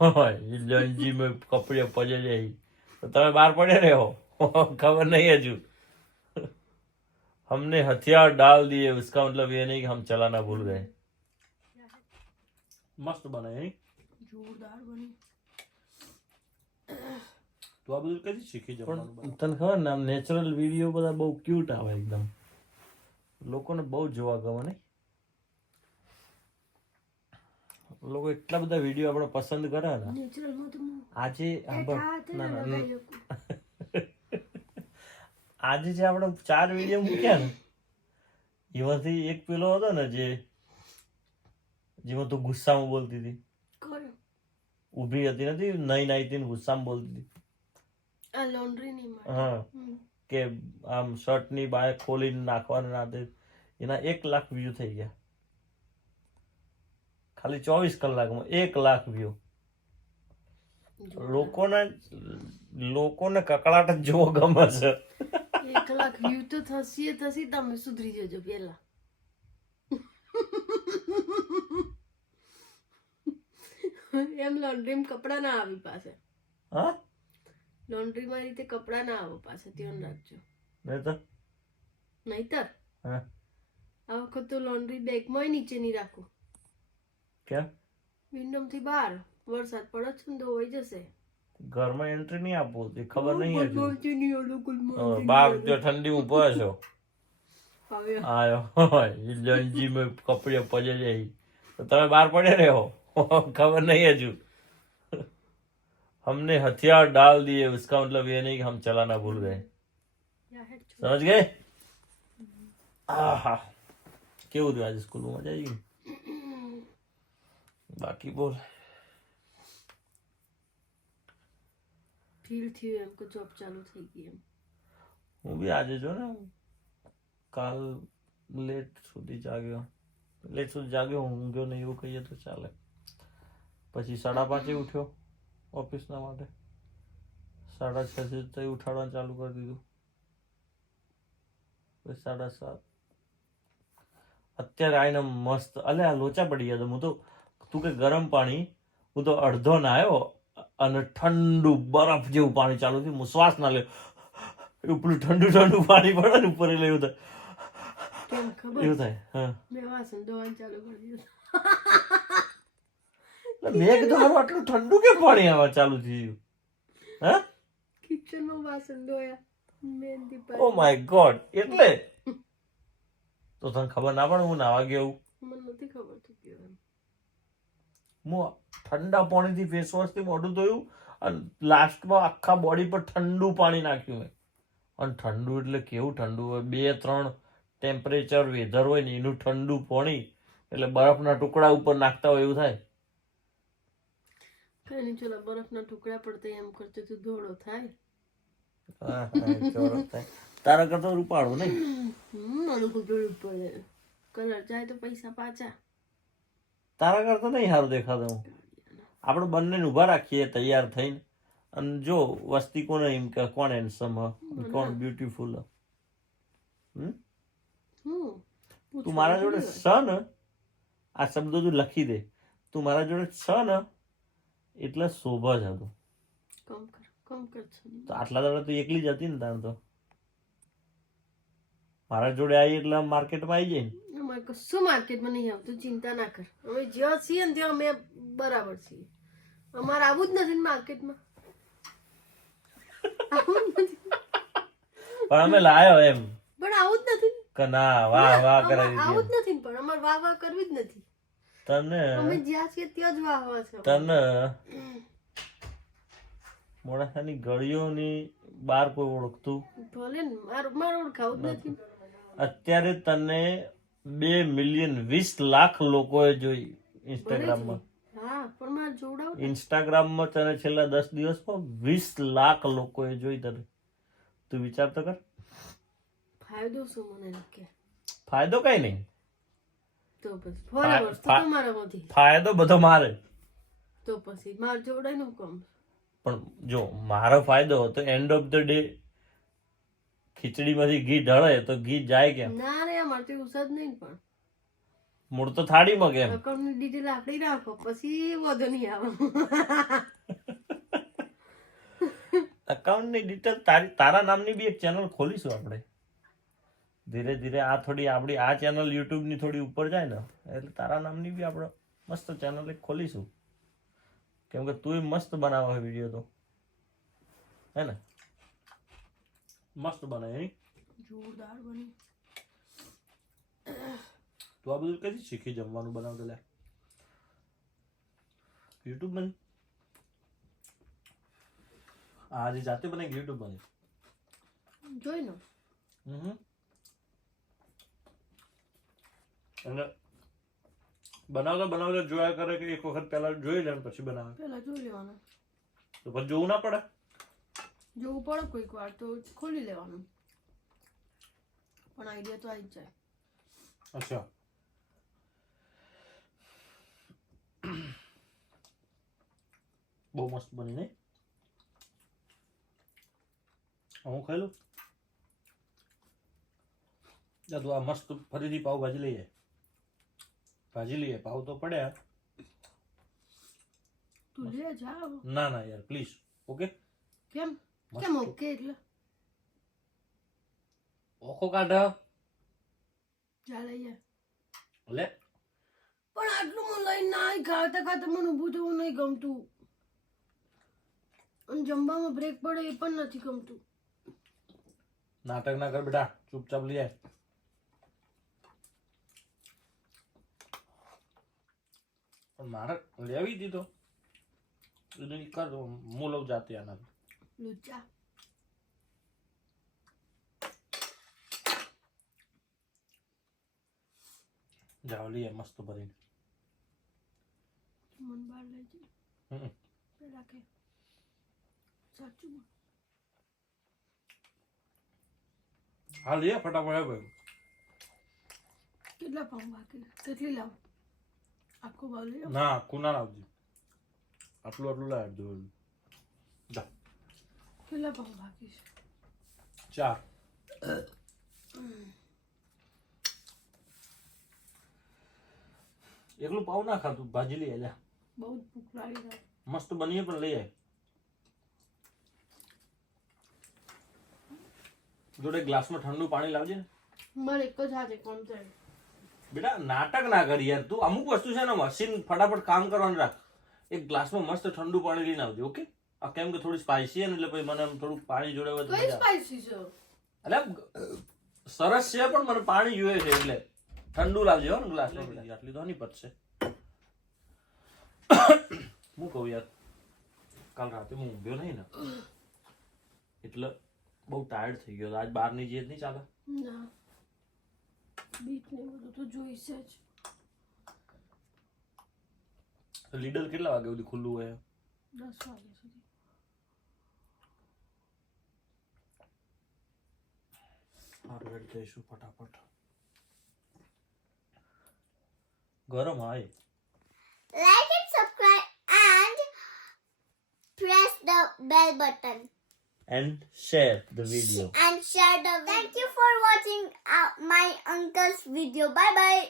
लंजी में कपड़े पड़े रही तो તમે બહાર પડે રહ્યો खबर नहीं है जू हमने हथियार डाल दिए उसका मतलब ये नहीं कि हम चलाना भूल गए મસ્ત બને હે જોરદાર બની. તો આ બધું કઈ શીખી જવાનું પણ તને ખબર ને આમ નેચરલ વિડીયો બધા બહુ ક્યુટ આવે એકદમ લોકોને બહુ જોવા ગમે ને લોકો એટલા બધા વિડીયો આપણે પસંદ કરે ને નેચરલમાં તો હું આજે હાથે ના ના લગાવી શકું. આજે જે આપણે 4 વિડીયો મૂક્યા ને એમાંથી એક પેલો હતો ને જેમાં તું ગુસ્સામાં બોલતી હતી કયો? ઊભી હતી નથી નહીં નાઈ હતી ને ગુસ્સામાં બોલતી હતી આ લોન્ડ્રીની માટે. હા કે આમ શર્ટ ની બાય ખોલીને નાખવાના નાતે એના 1 લાખ વ્યૂ થઈ ગયા ખાલી 24 કલાકમાં 1 લાખ વ્યૂ લોકોને કકળાટ જ જોવો ગમે છે 1 લાખ વ્યૂ તો થશે તમે સુધરી જજો પેલા. એમ લોન્ડ્રી કપડા ના આવી પાસે હા લોન્ડ્રી માં રીતે કપડા ના આવે પાસે ધ્યાન રાખજો નહીં તો નહીતર હા આ વખત તો લોન્ડ્રી બેગમાં નીચે નહીં રાખો કેમ વિન્ડોમ થી બહાર વરસાદ પડે છે ને ધોવાઈ જશે. ઘરમાં એન્ટ્રી નહીં આપવું તે ખબર નહીં હજુ હવે બાર જો ઠંડી માં પડે છો આયો લંજી में कपड़े पड़े रही तो તમે બહાર પડે રહ્યો खबर नहीं है जू हमने हथियार डाल दिए उसका मतलब ये नहीं कि हम चलाना भूल गए समझ गए आहा કેવું થયું આજે સ્કૂલમાં મજા આવી બાકી બોલ ફીલ થયું એમ કે જોબ ચાલુ થઈ ગઈ એમ. હું બી આજે જો ને કાલ લેટ સુધી જાગ્યો ઊંઘ્યો નહીં એવું કહીએ તો ચાલે પછી 5:30 ઉઠ્યો ઓફિસના માટે 6:30 થી ઉઠાડવાનું ચાલુ કરી દીધું પછી 7:30 અત્યારે આવીને મસ્ત અલે આ લોચા પડી ગયા હું તો તું કે ગરમ પાણી હું તો અડધો નાયો અને ઠંડુ બરફ જેવું પાણી ચાલુ થયું હું શ્વાસ ના લ્યો ઉપર ઠંડુ પાણી પડે ને ઉપર એટલે એવું થાય કેમ ખબર એવું થાય હા મેં વાસણ ધોવાનું ચાલુ કરી દીધું. મેં કીધું હારું આટલું ઠંડુ કેમ પાણી આવવા ચાલુ થયું હા કિચનમાં વાસણ ધોયા મહેંદી પર. ઓ માય ગોડ એટલે તો તને ખબર ના પડે હું નાવા ગયો મને નથી ખબર તું કેવું એમ. હું ઠંડા પાણીથી ફેસ વોશથી મોઢું ધોયું અને લાસ્ટમાં આખા બોડી પર ઠંડુ પાણી નાખ્યું મેં અને ઠંડુ એટલે કેવું ઠંડુ હોય 2-3 ટેમ્પરેચર વેધર હોય ને એનું ઠંડુ પાણી એટલે બરફના ટુકડા ઉપર નાખતા હોય એવું થાય કઈ નહીં ચલો બરફના ટુકડા પડતા એમ કરતો તું ધોળો થાય. તારા કરતા રૂપાળું નહીં મારું ગુજરું પડે કલર જાય તો પૈસા પાછા. તારા કરતા નહીં સારું દેખાતું હું આપણે બંને ઉભા રાખીએ તૈયાર થઈને અને જો વસ્તી કોને એમ કે કોણ હેન્ડસમ કોણ બ્યુટીફુલ તું મારા જોડે છ ને આ શબ્દો તું લખી દે તું મારા જોડે છ ને એટલે શોભા જ હતું કમ કર તો આટલા દાડા તું એકલી જ હતી ને તાર તો મારા જોડે આવી એટલે માર્કેટમાં આવી જાય ને અમારે કશું માર્કેટમાં નહીં આવતું ચિંતા ના કર અમે જ્યાં છીએ ને ત્યાં અમે બરાબર છીએ અમારે આવું જ નથી ને માર્કેટમાં આવું જ નથી પણ અમે લાયો એમ પણ આવું જ નથી કે ના વાહ વાહ કરાવી આવું દીધી જ નથી પણ અમારે વાહ વાહ કરવી જ નથી તને અમે જ્યાં છીએ ત્યાં જ વાહ વાહ છે તને મોડાસાની ગળીઓની બહાર કોઈ ઓળખતું ભલે ને મારું ઓળખાવું જ નથી અત્યારે તને 2 મિલિયન 20 લાખ લોકોએ જોઈ ઇન્સ્ટાગ્રામમાં હા પણ મારે જોડાવું ઇન્સ્ટાગ્રામમાં તને છેલ્લા 10 દિવસમાં 20 લાખ લોકોએ જોઈ તને તું વિચાર તો કર ફાયદો શું મને કે ફાયદો કઈ નહીં તો પછી ફોલોવર્સ તો તમારામાંથી ફાયદો બધો મારે તો પછી મારે જોડાય નું કામ પણ જો મારો ફાયદો તો એન્ડ ઓફ ધ ડે ખીચડીમાંથી ઘી ઢળે તો ઘી જાય કેમ ના રે અમારે તો એવું જ નહીં પણ મૂળ તો થાળીમાં કેમ અકાઉન્ટની ડિટેલ આપડી રાખો પછી વધુ નહીં આવે અકાઉન્ટની ડિટેલ તારા નામની બી એક ચેનલ ખોલીશું આપણે ધીરે ધીરે. આ થોડી આપણી આ ચેનલ યુટ્યુબની થોડી ઉપર જાય ને એટલે તારા નામની બી આપણે મસ્ત ચેનલ એક ખોલીશું. કેમ કે તું મસ્ત બનાવે વિડીયો તો હે ને. મસ્ત બને નહીં? જોરદાર બની. તું આ બધું કઈ શીખી જમવાનું બનાવતો લે? યુટ્યુબ બની? આજે જાતે બને કે યુટ્યુબ બની? જોઈ લો. અને બનાવતા બનાવતા જોયા કરે કે એક વખત પહેલા જોઈ લે પછી બનાવે. પેલા જોઈ લેવાનું. તો પછી જોવું ના પડે? જોવું પડે કોઈક વાર તો ખોલી લેવાનું, પણ આઈડિયા તો આવી જ જાય. અચ્છા. બહુ મસ્ત બની નહીં? હું ખાઈ લઉં? જા તું આ મસ્ત ફરીથી પાવભાજી લઈ જાય. ભાજી લઈએ, પાવ તો પડ્યા. તું લે જા. ના ના યાર પ્લીઝ. ઓકે? કેમ કેમ ઓકે? એટલે ઓખો કાઢ જા લઈએ. લે. પણ આટલું હું લઈને ના ખાતા ખાતા મને ઊભું થવું નહીં ગમતું, અને જમવામાં બ્રેક પડે એ પણ નથી ગમતું. નાટક ના કર બેટા, ચૂપચાપ લઈ આય. પણ મારે લેવી હતી તો કર, હું લઉં જાતે આના. લુચ્ચા. જાઓ લઈએ મસ્ત ભરીને. મન બહાર લઈ જઈ પેલા કે સાચું બોલ. હા લઈએ ફટાફટ ભાઈ. કેટલા પાઉં બાકી? કેટલી લાવ? આખો ભાવ લઈ આવ. ના કુના લાવજો, આટલું આટલું લાવજો. જા. કેટલા પાઉં બાકી છે? 4. એકલું પાવ ના ખાતું, ભાજી લઈ આય. બહુ જ ભૂખ લાગી રહી. મસ્ત બનીએ પણ લઈ આય. જોડે ગ્લાસમાં ઠંડુ પાણી લાવજે ને. મારે એક જ હાથે કોમ થાય. બેટા નાટક ના કરી યાર તું. અમુક વસ્તુ છે ને મશીન ફટાફટ કામ કરવાનું રાખ. એક ગ્લાસમાં મસ્ત ઠંડુ પાણી લઈને આવજો. ઓકે? આ કેમ કે થોડી સ્પાઈસી છે ને એટલે પછી મને આમ થોડું પાણી જોડે હોય તો કઈ મજા આવે. સ્પાઈસી છે? એટલે સરસ છે પણ મને પાણી જોઈએ છે એટલે ઠંડુ લાવજો હો ને ગ્લાસમાં. આટલી તો નહીં પતશે. હું કહું યાર, કાલ રાતે હું ઊંઘ્યો નહીં ને એટલે બહુ ટાયર્ડ થઈ ગયો. આજ બહારની જીત નહીં ચાલે? ના, બીટ ને બધું તો જોઈશે જ. લીડર કેટલા વાગે સુધી ખુલ્લું હોય? 10 વાગ્યા સુધી. સારું રેડી જઈશું ફટાફટ. ગરમ હાય. Like and subscribe and press the bell button And share the video. and share the video. Thank you for watching my uncle's video. Bye bye.